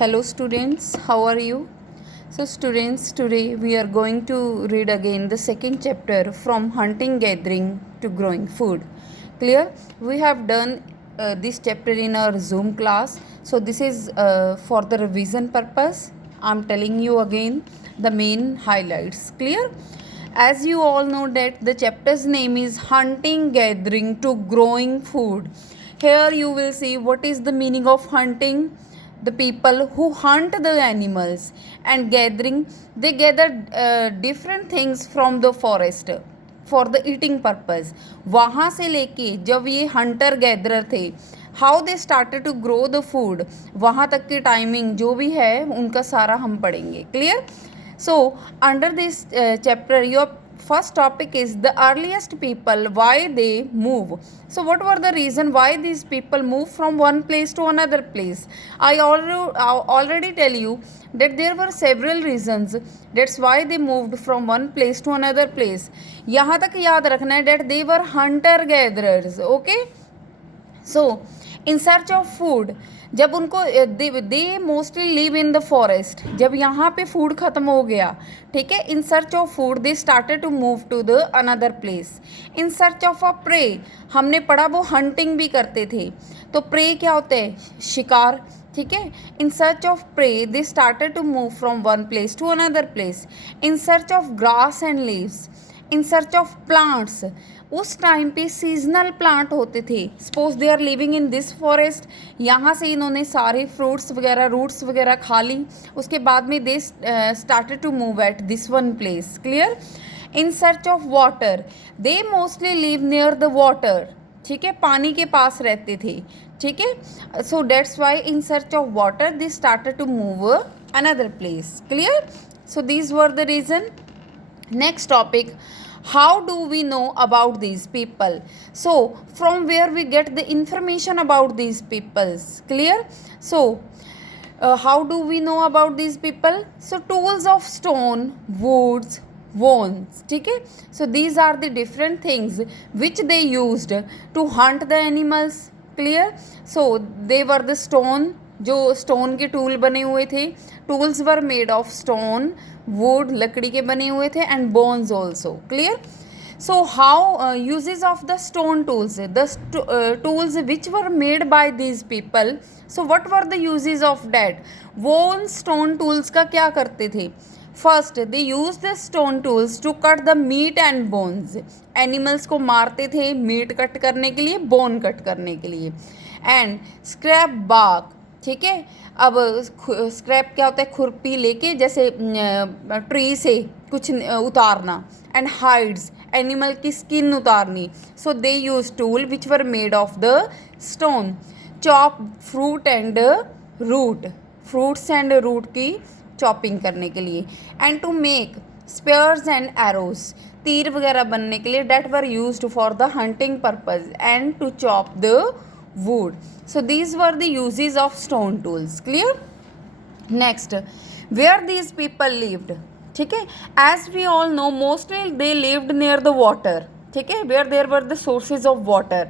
Hello students, how are you? So students, today we are going to read again the second chapter from hunting gathering to growing food. Clear? We have done this chapter in our Zoom class. So this is for the revision purpose. I'm telling you again the main highlights. Clear? As you all know that the chapter's name is hunting gathering to growing food. Here you will see what is the meaning of hunting. The people who hunt the animals, and gathering, they gather different things from the forest for the eating purpose. वहाँ से लेके जब ये hunter gatherer थे, how they started to grow the food, वहाँ तक की timing जो भी है उनका सारा हम पढ़ेंगे. Clear? So under this chapter, your first topic is the earliest people, why they move. So what were the reason why these people move from one place to another place? I already tell you that there were several reasons. That's why they moved from one place to another place. यहाँ तक याद रखना है that they were hunter gatherers. Okay. So in search of food, जब उनको they mostly live in the forest, जब यहाँ पे फूड ख़त्म हो गया, ठीक है, in search of food they started to move to the another place. In search of a prey, हमने पढ़ा वो हंटिंग भी करते थे, तो प्रे क्या होता है? शिकार. ठीक है. In search of prey they started to move from one place to another place. In search of grass and leaves. In search of plants, उस टाइम पे सीजनल प्लांट होते थे. Suppose they are living in this forest, यहाँ से इन्होंने सारे fruits वगैरह roots वगैरह खा ली, उसके बाद में they started to move at this one place. Clear? In search of water, they mostly live near the water. ठीक है, पानी के पास रहते थे. ठीक है. So that's why in search of water they started to move another place. Clear? So these were the reason. Next topic, how do we know about these people? So from where we get the information about these peoples? Clear? So how do we know about these people? So tools of stone, woods, bones. ठीक है. So these are the different things which they used to hunt the animals. Clear? So they were the stone, जो stone के tool बने हुए थे. Tools were made of stone, wood, लकड़ी के बने हुए थे, and bones also. Clear? So how uses of the stone tools, the tools which were made by these people. So what were the uses of that? वो उन stone tools का क्या करते थे? First they use the stone tools to cut the meat and bones. Animals को मारते थे meet cut करने के लिए, बोन कट करने के लिए. And scrape bark. ठीक है. अब स्क्रैप क्या होता है? खुरपी लेके जैसे ट्री से कुछ उतारना. एंड हाइड्स, एनिमल की स्किन उतारनी. So they use tool which were made of the stone. Chop fruit and root, fruits and root की चॉपिंग करने के लिए. And to make spears and arrows, तीर वगैरह बनने के लिए, that were used for the hunting purpose. And to chop the wood. So these were the uses of stone tools. Clear? Next, where these people lived. ठीक है. As we all know, mostly they lived near the water. ठीक है, where there were the sources of water.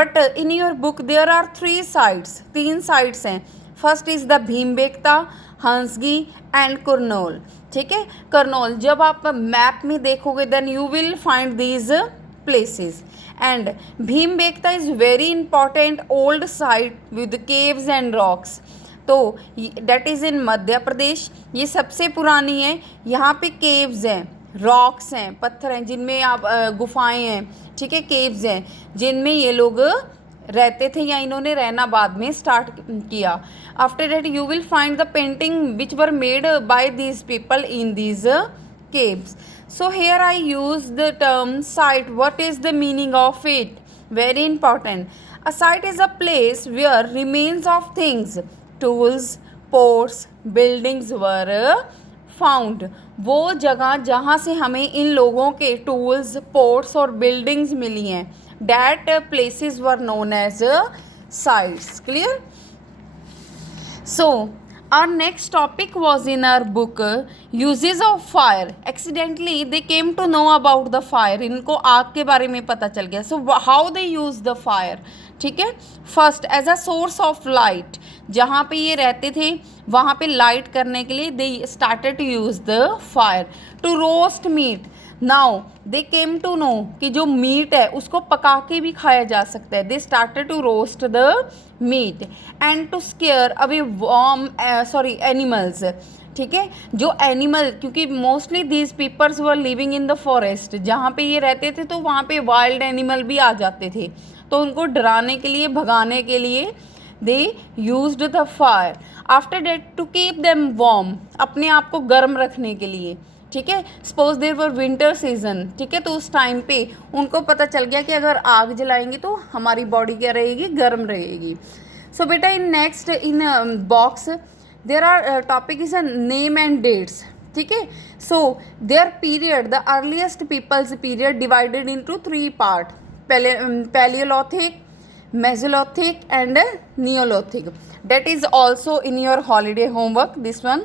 But in your book there are 3 sites. 3 sites हैं. First is the Bhimbetka, Hunsgi and Kurnool. ठीक है. करनौल, जब आप map में देखोगे then you will find these places. And Bhimbekta is very important old site with caves and rocks. तो that is in Madhya Pradesh. ये सबसे पुरानी है. यहाँ पे caves हैं, rocks हैं, पत्थर हैं जिनमें आप गुफाएं हैं. ठीक है, caves हैं जिनमें ये लोग रहते थे या इन्होंने रहना बाद में स्टार्ट किया. After that you will find the painting which were made by these people in these caves. So here I use the term site. What is the meaning of it? Very important. A site is a place where remains of things, tools, pots, buildings were found. वो जगह जहाँ से हमें इन लोगों के tools, ports और buildings मिली हैं, that places were known as sites. Clear? So our next topic was in our book uses of fire. Accidentally they came to know about the fire. इनको आग के बारे में पता चल गया. So how they use the fire. ठीक है. First as a source of light, जहाँ पे ये रहते थे वहाँ पे लाइट करने के लिए they started to use the fire to roast meat. Now they came to know कि जो मीट है उसको पका के भी खाया जा सकता है। They started to roast the meat and to scare away animals. ठीक है, जो एनिमल, क्योंकि mostly these peoples were living in the forest, जहाँ पे ये रहते थे तो वहाँ पे वाइल्ड एनिमल भी आ जाते थे, तो उनको डराने के लिए, भगाने के लिए they used the fire. After that to keep them warm, अपने आप को गर्म रखने के लिए। ठीक है, suppose there were winter season, ठीक है, तो उस टाइम पे उनको पता चल गया कि अगर आग जलाएंगे तो हमारी बॉडी क्या रहेगी, गर्म रहेगी। सो बेटा in next in box there are topic is a name and dates. ठीक है, so their period, the earliest peoples period divided into 3 part, palaeolithic, mesolithic and neolithic. That is also in your holiday homework, this one.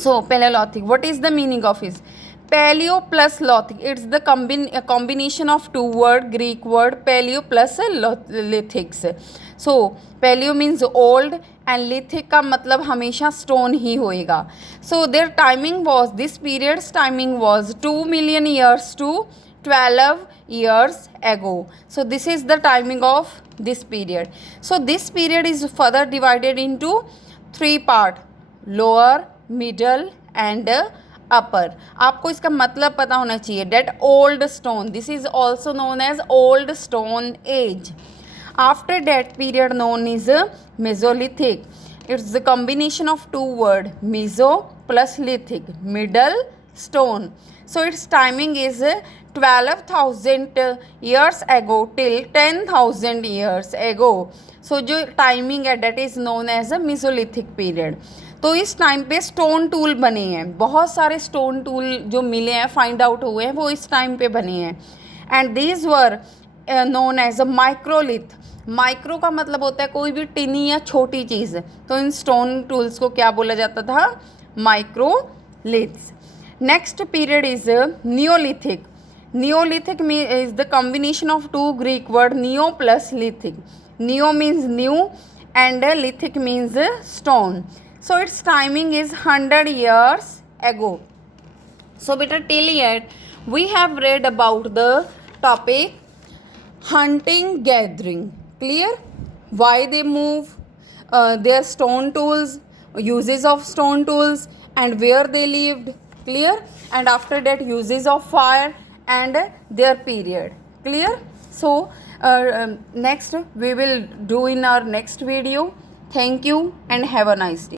So Paleolithic, what is the meaning of it? Paleo plus Lithic, it's the combination of two word, Greek word paleo plus lithics. So paleo means old and lithic का मतलब हमेशा stone ही होएगा. So their timing was, this period's timing was 2 million years to 12 years ago. So this is the timing of this period. So this period is further divided into 3 part, lower, middle and upper. आपको इसका मतलब पता होना चाहिए. That old stone, this is also known as old stone age. After that period known is Mesolithic. It's the combination of two word, meso plus lithic, middle stone. So its timing is 12,000 years ago till 10,000 years ago. So जो timing है that is known as a Mesolithic period. तो इस time पे stone tool बने हैं, बहुत सारे stone tool जो मिले हैं, फाइंड आउट हुए हैं, वो इस टाइम पे बने हैं. And these were known as a microlith. Micro का मतलब होता है कोई भी टिनी या छोटी चीज़, तो इन स्टोन टूल्स को क्या बोला जाता था, microliths. Next period is Neolithic. Neolithic is the combination of two Greek word, neo plus lithic. Neo means new and lithic means stone. So its timing is 100 years ago. So beta till yet we have read about the topic hunting gathering. Clear? Why they move, their stone tools, uses of stone tools and where they lived. Clear? And after that uses of fire and their period. Clear? So next we will do in our next video. Thank you and have a nice day.